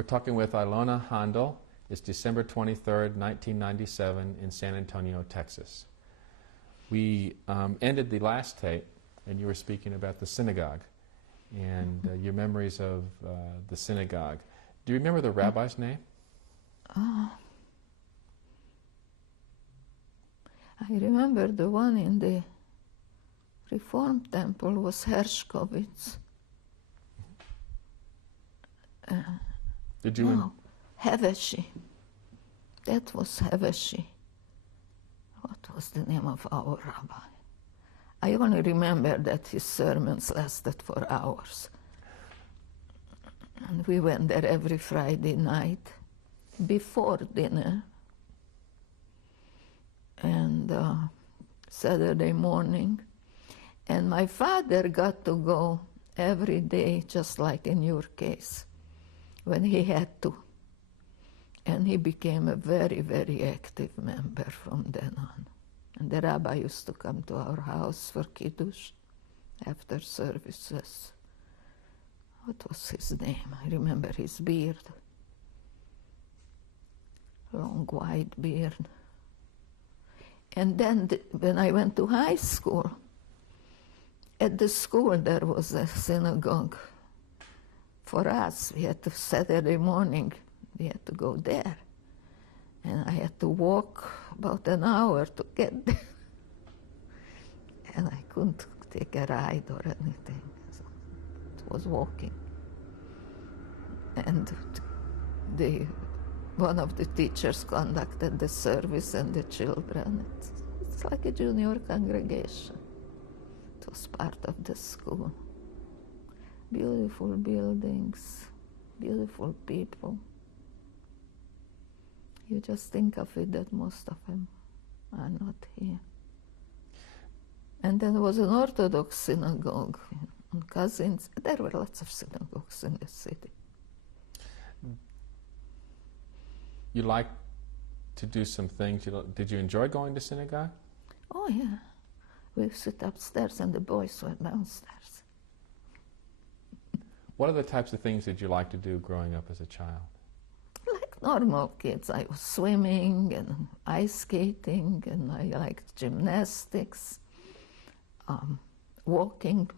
We're talking with Ilona Haendel. It's December 23rd, 1997 in San Antonio, Texas. We ended the last tape, and you were speaking about the synagogue and your memories of the synagogue. Do you remember the rabbi's name? I remember the one in the Reform Temple was Hershkovitz. Did you? No, Heveshi. That was Heveshi. What was the name of our rabbi? I only remember that his sermons lasted for hours. And we went there every Friday night before dinner and Saturday morning. And my father got to go every day, just like in your case, when he had to. And he became a very, very active member from then on. And the rabbi used to come to our house for Kiddush after services. What was his name? I remember his beard. Long white beard. And then when I went to high school, at the school there was a synagogue. For us, we had to, Saturday morning, we had to go there. And I had to walk about an hour to get there. And I couldn't take a ride or anything. So it was walking. And one of the teachers conducted the service and the children. It's like a junior congregation. It was part of the school. Beautiful buildings, beautiful people. You just think of it that most of them are not here. And then there was an Orthodox synagogue on Cousins. There were lots of synagogues in the city. You like to do some things. Did you enjoy going to synagogue? Oh, yeah. We sit upstairs and the boys were downstairs. What other types of things did you like to do growing up as a child? Like normal kids. I was swimming and ice skating, and I liked gymnastics, walking.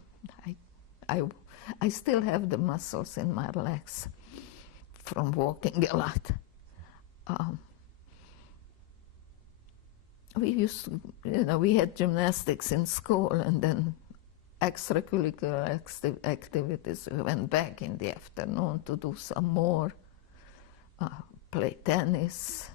I still have the muscles in my legs from walking a lot. We used to, we had gymnastics in school, and then extracurricular activities. We went back in the afternoon to do some more, play tennis.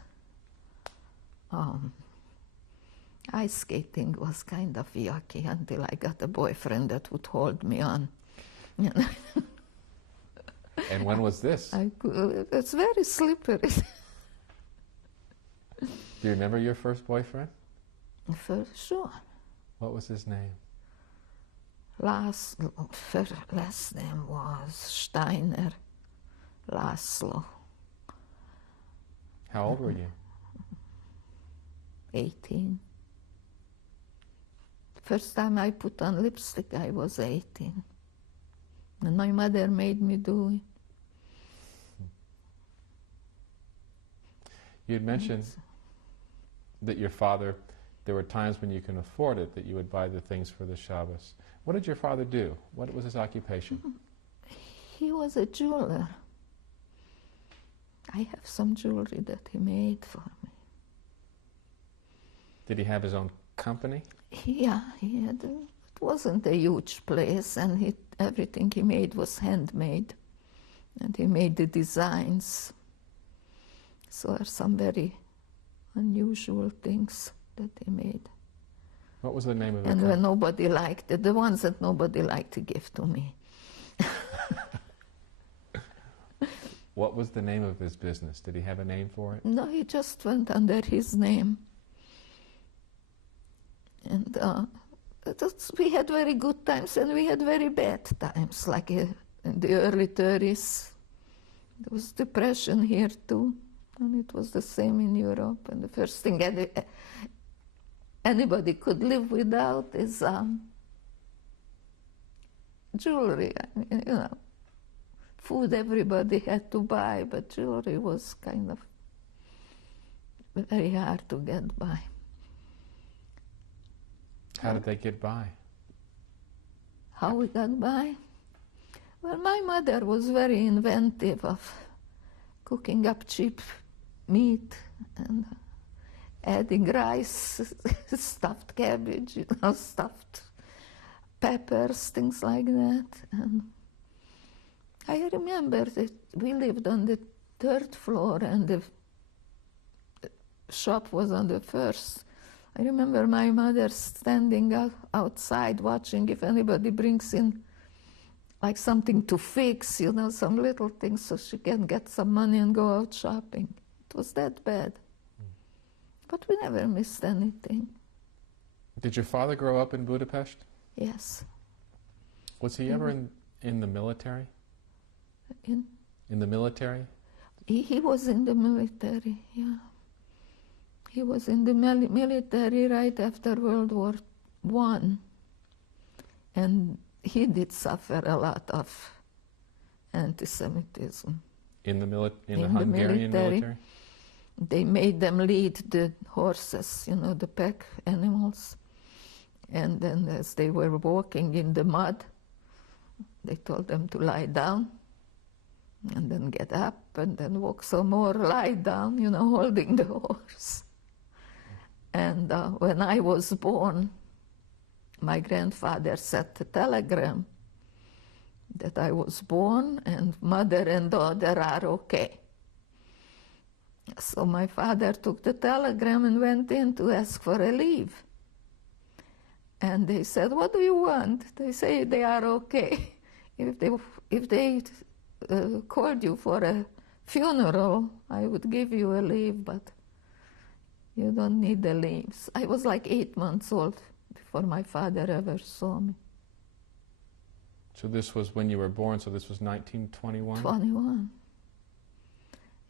Ice skating was kind of yucky until I got a boyfriend that would hold me on. And when was this? It's very slippery. Do you remember your first boyfriend? For sure. What was his name? Last name was Steiner, Laszlo. How old were you? 18. First time I put on lipstick, I was 18. And my mother made me do it. You had mentioned that your father, there were times when you can afford it, that you would buy the things for the Shabbos. What did your father do? What was his occupation? He was a jeweler. I have some jewelry that he made for me. Did he have his own company? Yeah, he had. It wasn't a huge place, and everything he made was handmade. And he made the designs. So there are some very unusual things that he made. What was the name of it? And when nobody liked it, the ones that nobody liked to give to me. What was the name of his business? Did he have a name for it? No, he just went under his name. And we had very good times and we had very bad times, like in the early 30s. There was depression here too, and it was the same in Europe. And the first thing anybody could live without is jewelry, food everybody had to buy, but jewelry was kind of very hard to get by. How did they get by? How we got by? Well, my mother was very inventive of cooking up cheap meat and adding rice, stuffed cabbage, stuffed peppers, things like that. And I remember that we lived on the 3rd floor and the shop was on the 1st. I remember my mother standing outside watching if anybody brings in like something to fix, some little things so she can get some money and go out shopping. It was that bad. But we never missed anything. Did your father grow up in Budapest? Yes. Was he ever in the military? In He was in the military, yeah. He was in the military right after World War I. And he did suffer a lot of anti-Semitism. In the Hungarian military? They made them lead the horses, the pack animals. And then as they were walking in the mud, they told them to lie down and then get up and then walk some more, lie down, holding the horse. And when I was born, my grandfather sent a telegram that I was born and mother and daughter are okay. So my father took the telegram and went in to ask for a leave. And they said, "What do you want?" They say they are okay. If they called you for a funeral, I would give you a leave, but you don't need the leaves. I was like 8 months old before my father ever saw me. So this was when you were born, so this was 1921? 21.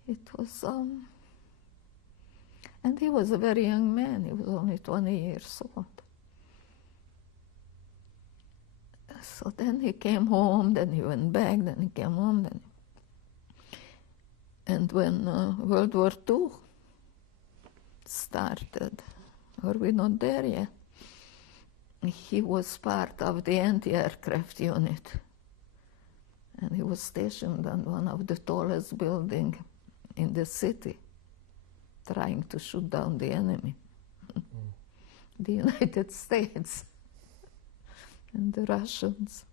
It was, and he was a very young man. He was only 20 years old. So then he came home, then he went back, then he came home, and when World War II started, or we're not there yet, he was part of the anti-aircraft unit. And he was stationed on one of the tallest buildings in the city, trying to shoot down the enemy, the United States and the Russians.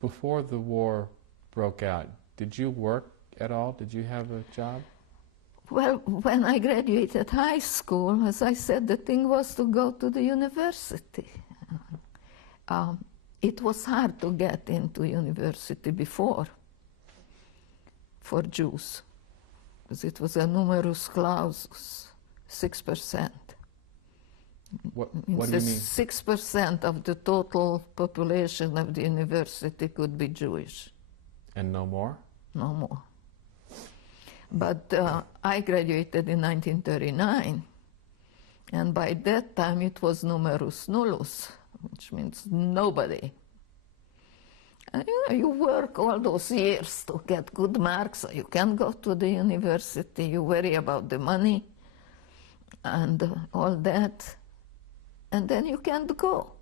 Before the war broke out, did you work at all? Did you have a job? Well, when I graduated high school, as I said, the thing was to go to the university. It was hard to get into university before for Jews, because it was a numerus clausus, 6%. What do you mean? 6% of the total population of the university could be Jewish. And no more? No more. But I graduated in 1939, and by that time it was numerus nullus, which means nobody. And you work all those years to get good marks, so you can go to the university, you worry about the money and all that, and then you can't go.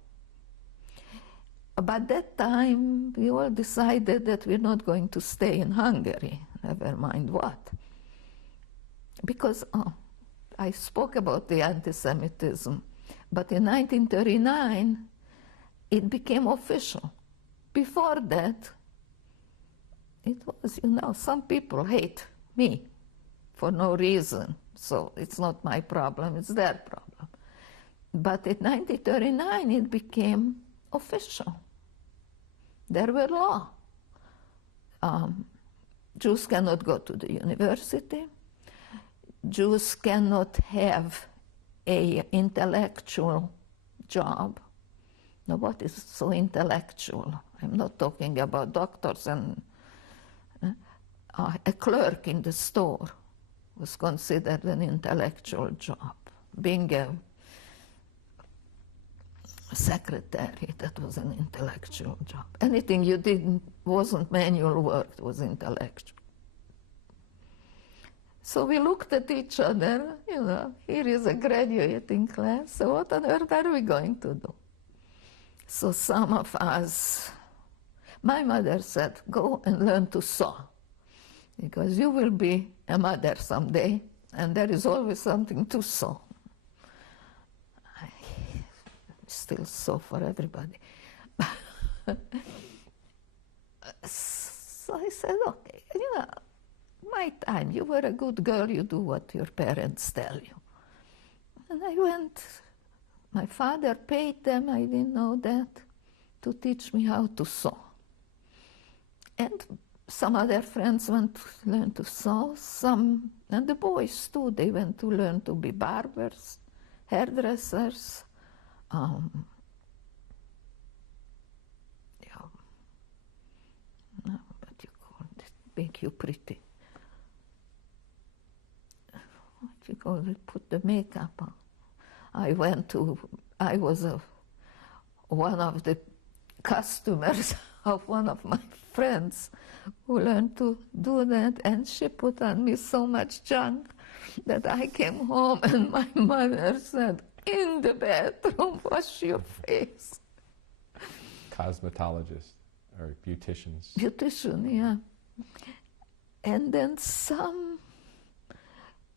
By that time, we all decided that we're not going to stay in Hungary, never mind what. Because I spoke about the anti-Semitism, but in 1939, it became official. Before that, it was, some people hate me for no reason, so it's not my problem, it's their problem. But in 1939, it became official. There were law. Jews cannot go to the university. Jews cannot have an intellectual job. Now, what is so intellectual? I'm not talking about doctors and a clerk in the store was considered an intellectual job. Being secretary. That was an intellectual job. Anything you did wasn't manual work, it was intellectual. So we looked at each other, here is a graduating class, so what on earth are we going to do? So some of us, my mother said, go and learn to sew, because you will be a mother someday, and there is always something to sew. I still sew for everybody. So I said, okay, my time, you were a good girl, you do what your parents tell you. And I went, my father paid them, I didn't know that, to teach me how to sew. And some other friends went to learn to sew, and the boys too, they went to learn to be barbers, hairdressers, what you call it, make you pretty. What you call it, put the makeup on. I was one of the customers of one of my friends who learned to do that, and she put on me so much junk that I came home and my mother said, in the bathroom, wash your face. Cosmetologists or beauticians. Beautician, yeah. And then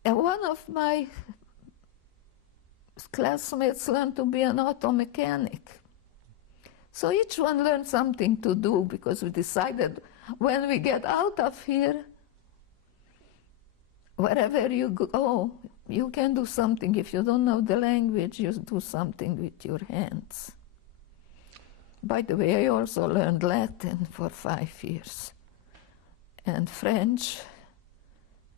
one of my classmates learned to be an auto mechanic. So each one learned something to do, because we decided when we get out of here, wherever you go, you can do something. If you don't know the language, you do something with your hands. By the way, I also learned Latin for 5 years, and French,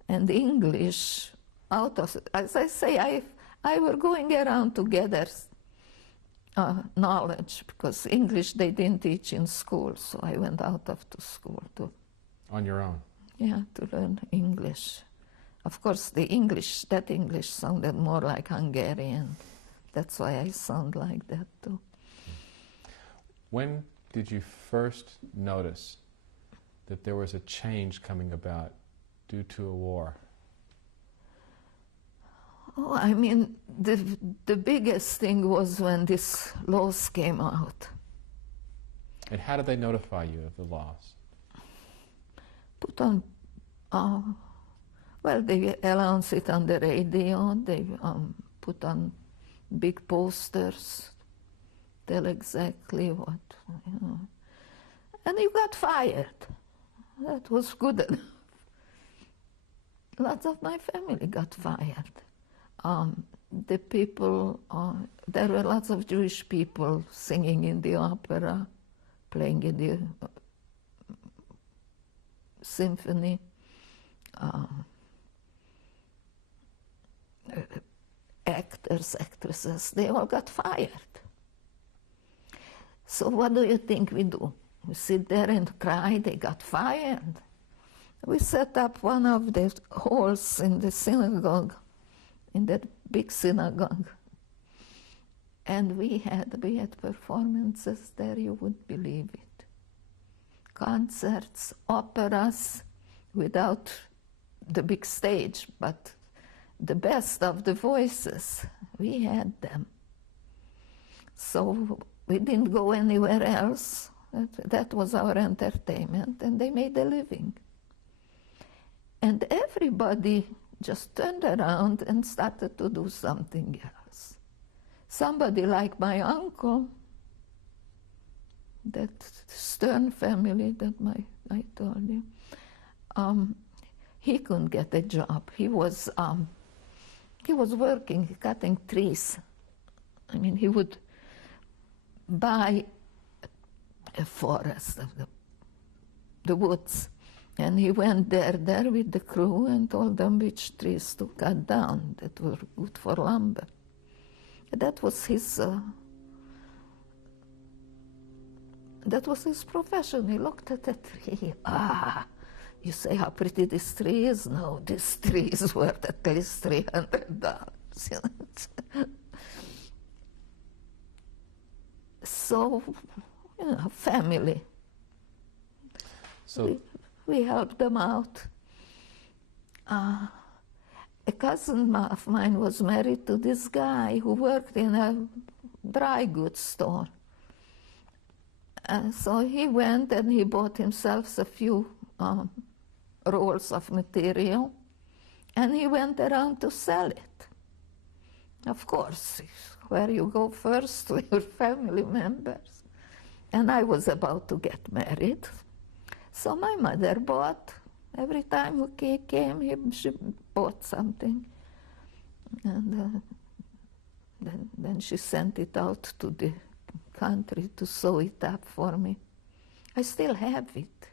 and English. As I say, I were going around to gather knowledge, because English they didn't teach in school, so I went out of the school to... On your own? Yeah, to learn English. Of course, that English sounded more like Hungarian. That's why I sound like that too. When did you first notice that there was a change coming about due to a war? Oh, I mean, the biggest thing was when these laws came out. And how did they notify you of the laws? Put on, well, they announce it on the radio, they put on big posters, tell exactly what, And you got fired. That was good enough. Lots of my family got fired. The people, there were lots of Jewish people singing in the opera, playing in the symphony. Actors, actresses, they all got fired. So what do you think we do? We sit there and cry, they got fired. We set up one of the halls in the synagogue, in that big synagogue. And we had performances there, you wouldn't believe it. Concerts, operas, without the big stage, but the best of the voices, we had them. So we didn't go anywhere else. That was our entertainment, and they made a living. And everybody just turned around and started to do something else. Somebody like my uncle, that Stern family that I told you, he couldn't get a job. He was working, cutting trees. I mean, he would buy a forest of the woods, and he went there with the crew and told them which trees to cut down that were good for lumber. That was his profession. He looked at the tree. You say how pretty this tree is? No, this tree is worth at least $300. So, family. So, We helped them out. A cousin of mine was married to this guy who worked in a dry goods store. And so he went and he bought himself a few rolls of material, and he went around to sell it. Of course, where you go first to your family members. And I was about to get married. So my mother bought, every time he came, she bought something. And then she sent it out to the country to sew it up for me. I still have it.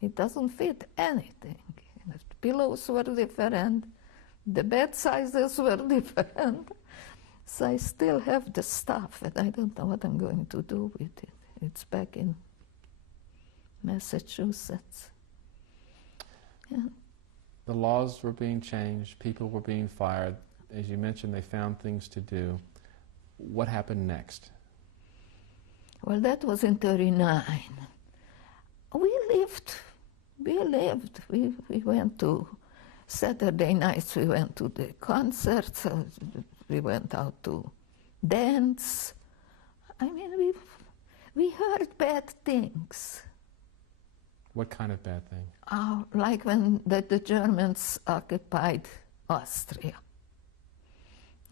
It doesn't fit anything. The pillows were different, the bed sizes were different. So I still have the stuff, and I don't know what I'm going to do with it. It's back in Massachusetts. Yeah. the laws were being changed, people were being fired. As you mentioned, they found things to do. What happened next? Well, that was in 39. We went to Saturday nights, we went to the concerts, we went out to dance. I mean, we heard bad things. What kind of bad thing? Like when the Germans occupied Austria.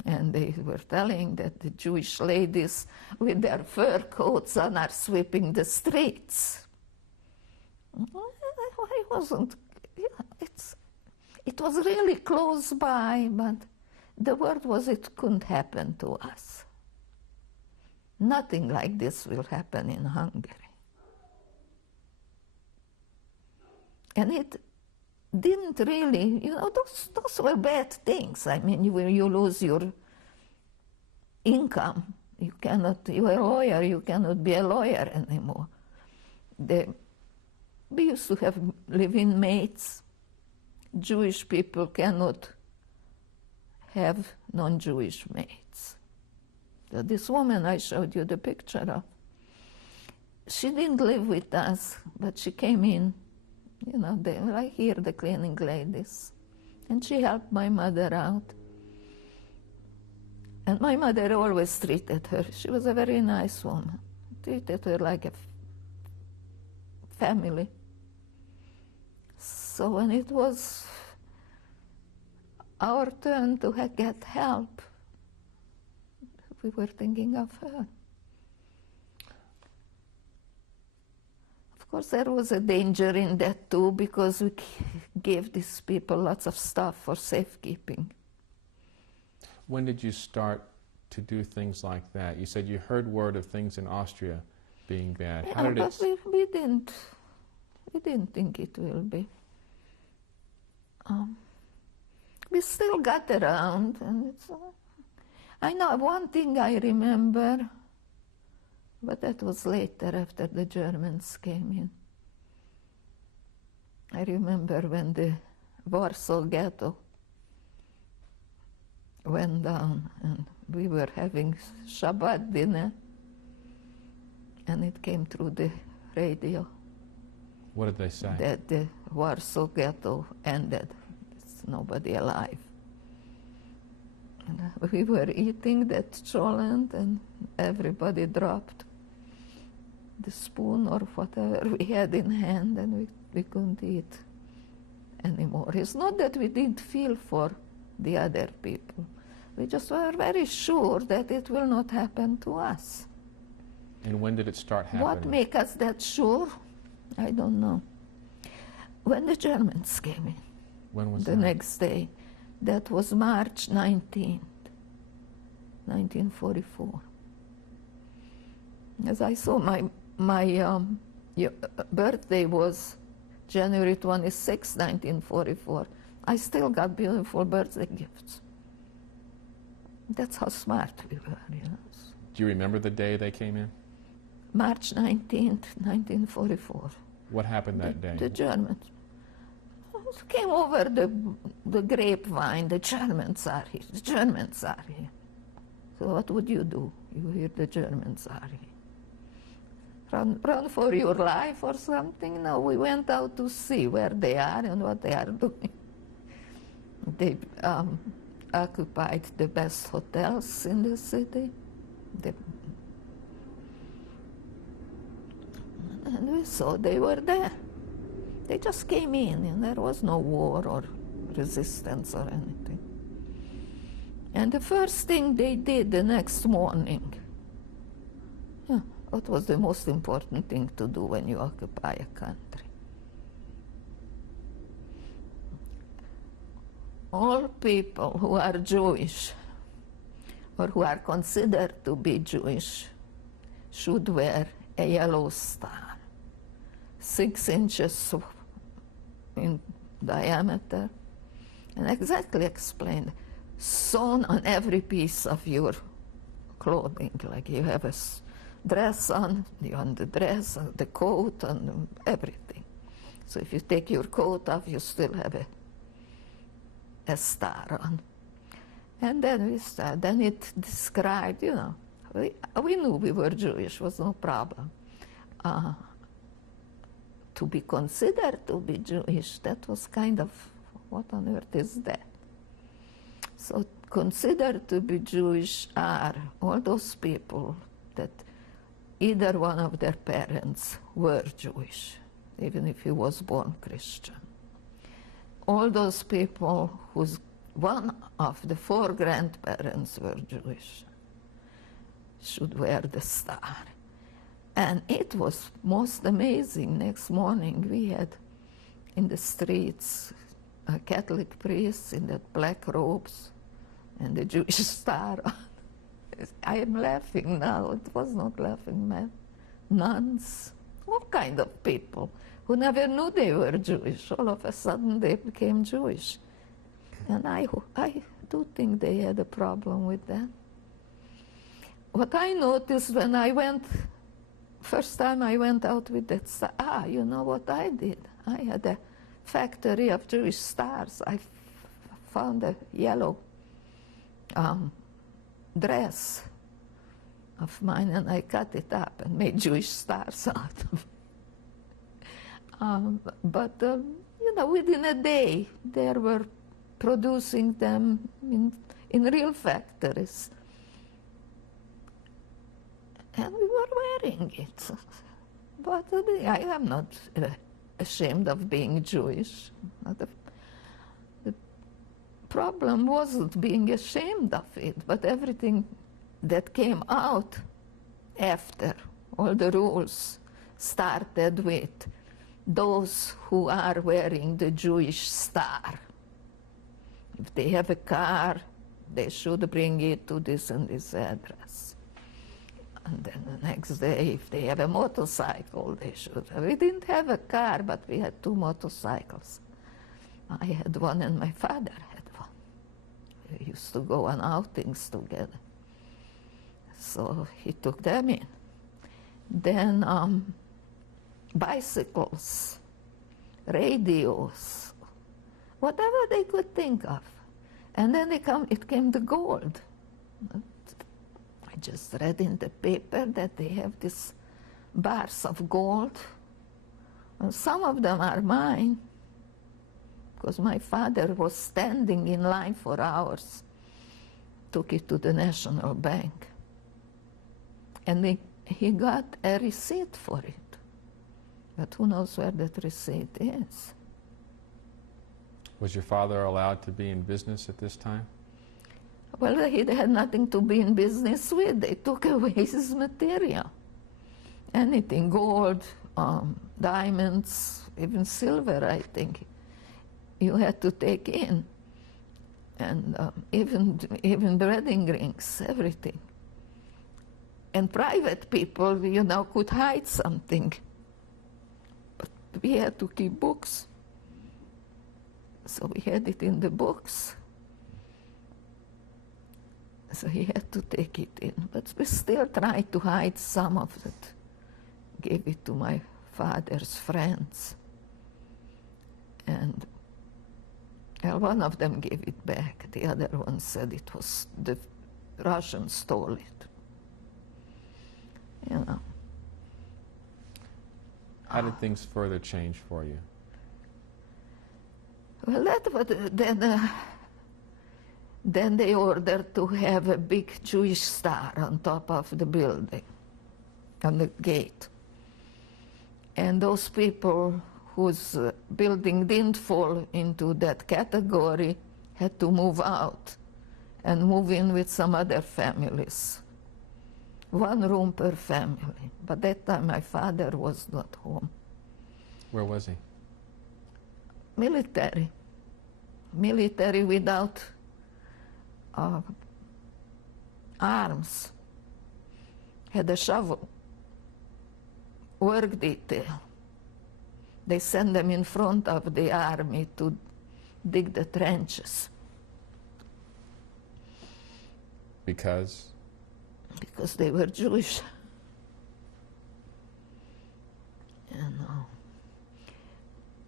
And they were telling that the Jewish ladies with their fur coats on are sweeping the streets. I wasn't, it was really close by, but the word was it couldn't happen to us. Nothing like this will happen in Hungary. And it didn't really, those were bad things. I mean, you lose your income. You are a lawyer, you cannot be a lawyer anymore. We used to have live-in mates. Jewish people cannot have non-Jewish mates. So this woman I showed you the picture of, she didn't live with us, but she came in. I hear the cleaning ladies. And she helped my mother out. And my mother always treated her. She was a very nice woman. Treated her like a family. So when it was our turn to get help, we were thinking of her. Of course, there was a danger in that too, because we gave these people lots of stuff for safekeeping. When did you start to do things like that? You said you heard word of things in Austria being bad. Yeah, How did but we didn't think it will be. We still got around, and I know one thing I remember. But that was later, after the Germans came in. I remember when the Warsaw Ghetto went down, and we were having Shabbat dinner, and it came through the radio. What did they say? That the Warsaw Ghetto ended. There's nobody alive. And we were eating that cholent, and everybody dropped the spoon or whatever we had in hand, and we couldn't eat anymore. It's not that we didn't feel for the other people. We just were very sure that it will not happen to us. And when did it start happening? What made us that sure? I don't know. When the Germans came in. When was the that? next day. That was March 19th, 1944. As I saw, my birthday was January 26, 1944. I still got beautiful birthday gifts. That's how smart we were, Do you remember the day they came in? March 19th, 1944. What happened that day? The Germans came over the grapevine. The Germans are here. The Germans are here. So what would you do? You hear the Germans are here. run for your life or something. No, we went out to see where they are and what they are doing. They occupied the best hotels in the city. And we saw they were there. They just came in, and there was no war or resistance or anything. And the first thing they did the next morning, what was the most important thing to do when you occupy a country? All people who are Jewish or who are considered to be Jewish should wear a yellow star, 6 inches in diameter, and exactly explained, sewn on every piece of your clothing, like you have a dress on the dress, the coat, and everything. So if you take your coat off, you still have a star on. And then we started, then it described, we knew we were Jewish, was no problem. To be considered to be Jewish, that was kind of, what on earth is that? So considered to be Jewish are all those people that either one of their parents were Jewish, even if he was born Christian. All those people whose one of the 4 grandparents were Jewish should wear the star. And it was most amazing. Next morning we had in the streets Catholic priests in that black robes and the Jewish star on. I am laughing now. It was not laughing, man. Nuns, all kind of people who never knew they were Jewish. All of a sudden they became Jewish. And I do think they had a problem with that. What I noticed when I went, first time I went out with that star, you know what I did? I had a factory of Jewish stars. I found a yellow dress of mine, and I cut it up and made Jewish stars out of it. But within a day, they were producing them in real factories. And we were wearing it. But I am not ashamed of being Jewish. The problem wasn't being ashamed of it, but everything that came out after, all the rules started with those who are wearing the Jewish star. If they have a car, they should bring it to this and this address. And then the next day, if they have a motorcycle, they should have. We didn't have a car, but we had 2 motorcycles. I had one and my father had one. We used to go on outings together. So he took them in. Then bicycles, radios, whatever they could think of. And then it came the gold. I just read in the paper that they have these bars of gold. And some of them are mine, because my father was standing in line for hours, took it to the National Bank. And he got a receipt for it. But who knows where that receipt is? Was your father allowed to be in business at this time? Well, he had nothing to be in business with. They took away his material. Anything, gold, diamonds, even silver, I think, you had to take in. And even wedding rings, everything. And private people, could hide something. But we had to keep books. So we had it in the books. So he had to take it in. But we still tried to hide some of it. Gave it to my father's friends. And one of them gave it back. The other one said it was the Russians stole it. How did things further change for you? Well, that was then they ordered to have a big Jewish star on top of the building, on the gate. And those people whose building didn't fall into that category had to move out and move in with some other families. 1 room per family. But that time my father was not home. Where was he? Military. Military without arms. Had a shovel. Work detail. They sent them in front of the army to dig the trenches. Because? Because they were Jewish.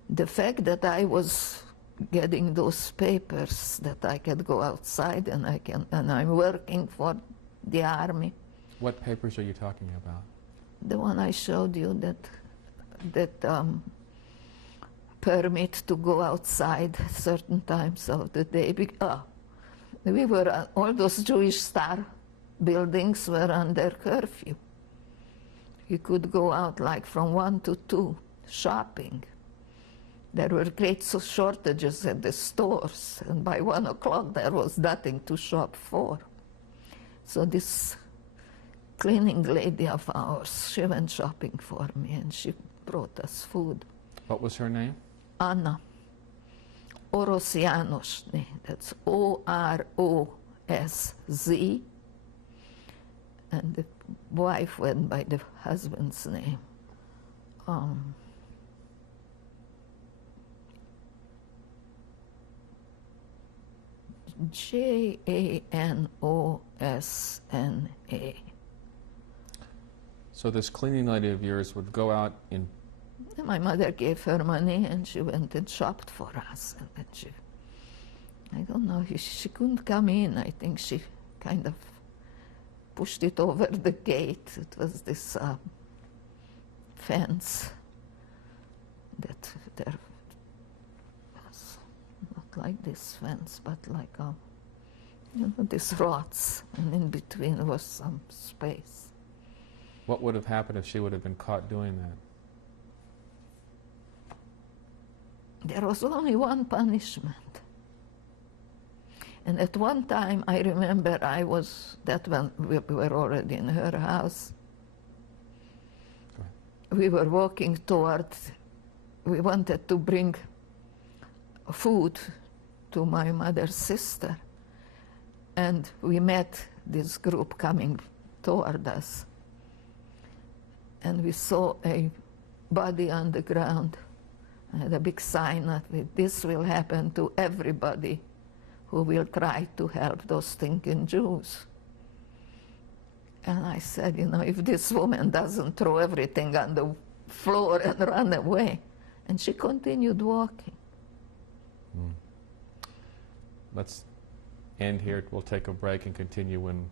The fact that I was getting those papers that I could go outside and I'm working for the army. What papers are you talking about? The one I showed you that permit to go outside certain times of the day. We were all those Jewish star buildings were under curfew. You could go out like from 1 to 2 shopping. There were great shortages at the stores, and by 1 o'clock there was nothing to shop for. So this cleaning lady of ours, she went shopping for me and she brought us food. What was her name? Anna Orosianoshny, that's O-R-O-S-Z, and the wife went by the husband's name. Janosna. So this cleaning lady of yours would go out in... My mother gave her money and she went and shopped for us. And then I don't know, she couldn't come in. I think she kind of pushed it over the gate. It was this fence that there was not like this fence, but like these rods, and in between was some space. What would have happened if she would have been caught doing that? There was only one punishment. And at one time, I remember that when we were already in her house, we were walking we wanted to bring food to my mother's sister. And we met this group coming toward us. And we saw a body on the ground. I had a big sign that this will happen to everybody who will try to help those stinking Jews. And I said, if this woman doesn't throw everything on the floor and run away. And she continued walking. Let's end here. We'll take a break and continue when